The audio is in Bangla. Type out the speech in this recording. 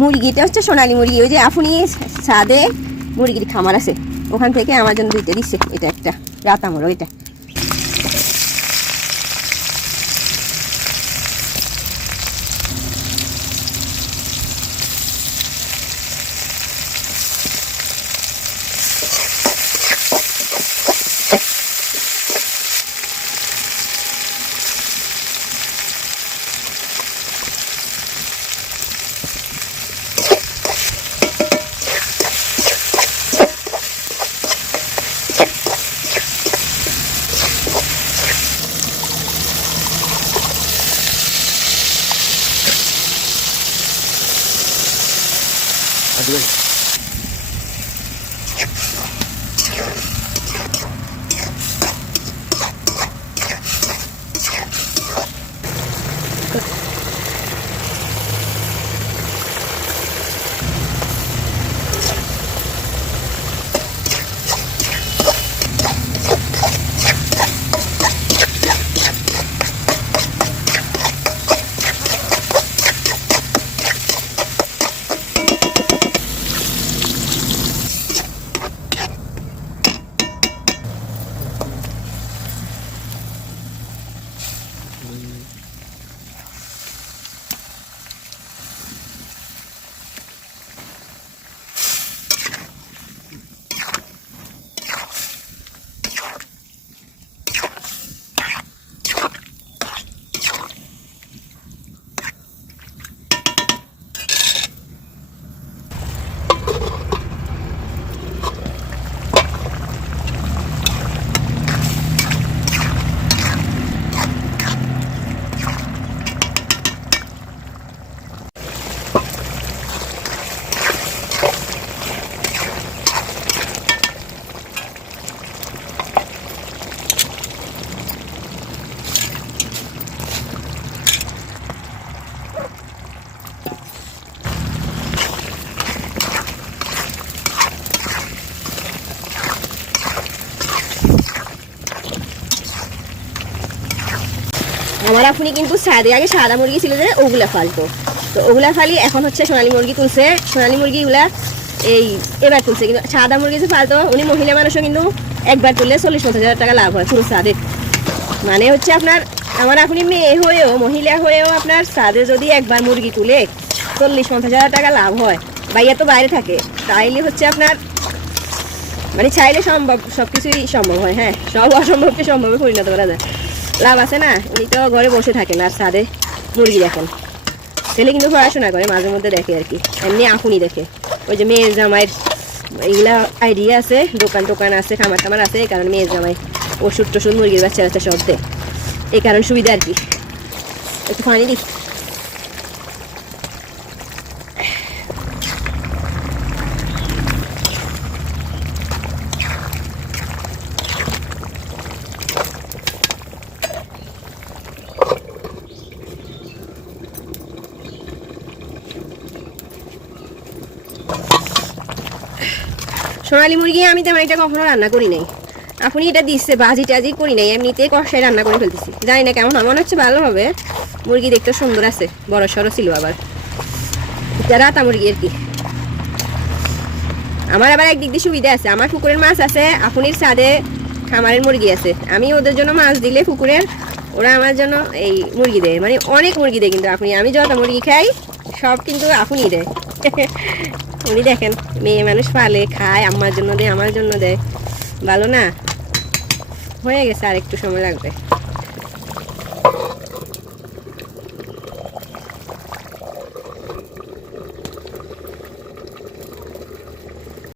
মুরগিটা হচ্ছে সোনালী মুরগি, ওই যে আপনি ছাদে মুরগির খামার আছে ওখান থেকে আমার জন্য দুইটা দিচ্ছে, এটা একটা রাতামোর ওইটা। আমার আপনি কিন্তু ছাদে আগে সাদা মুরগি ছিল যে ওগুলা ফালতো, তো ওগুলা ফালি এখন হচ্ছে সোনালী মুরগি তুলছে। সোনালী মুরগিগুলা এই এবার তুলছে, কিন্তু সাদা মুরগি যে ফালতো উনি মহিলা মানুষও কিন্তু একবার তুললে 40-50 হাজার টাকা লাভ হয় পুরো ছাদে। মানে হচ্ছে আপনার আমার আপনি মেয়ে হয়েও মহিলা হয়েও আপনার ছাদে যদি একবার মুরগি তুলে 40-50 হাজার টাকা লাভ হয়। ভাইয়া তো বাইরে থাকে, তাইলে হচ্ছে আপনার মানে চাইলে সম্ভব, সব কিছুই সম্ভব হয়। হ্যাঁ, সব অসম্ভবকে সম্ভবে পরিণত করা যায়। লাভ আছে না, উনি তো ঘরে বসে থাকেন আর ছাদে মুরগি দেখেন। ছেলে কিন্তু পড়াশোনা করে, মাঝে মধ্যে দেখে আর কি, এমনি আপনি দেখে। ওই যে মেয়ের জামাইয়ের এইগুলা আইডিয়া আছে, দোকান টোকান আছে, খামার টামার আছে, এই কারণে মেয়ের জামাই ওষুধ টষুধ মুরগির বাচ্চা বাচ্চা সব দেয়, এই কারণ সুবিধা আর কি। একটু পানি দিই। সোনালী মুরগি আমি তেমন একটা কখনো রান্না করি নাই, আপনি এটা দিচ্ছে ভাজি টাজি করি নাই, এমনিতে কষাই রান্না করে ফেলতেছি। জানি না কেমন হয়, মনে হচ্ছে ভালো হবে। মুরগি দেখতে সুন্দর আছে, বড় সড়ো ছিল, আবার এটা রাতা মুরগি আর কি। আমার আবার একদিক দিয়ে সুবিধা আছে, আমার পুকুরের মাছ আছে, আপনির ছাদে খামারের মুরগি আছে। আমি ওদের জন্য মাছ দিলে পুকুরের, ওরা আমার জন্য এই মুরগি দেয়, মানে অনেক মুরগি দেয়। কিন্তু আপনি আমি যত মুরগি খাই সব কিন্তু আপনি দেয়। উনি দেখেন মেয়ে মানুষ পালে খায়, আমার জন্য দেয়, আমার জন্য দেয়, ভালো না? হয়ে গেছে, আর একটু সময় লাগবে।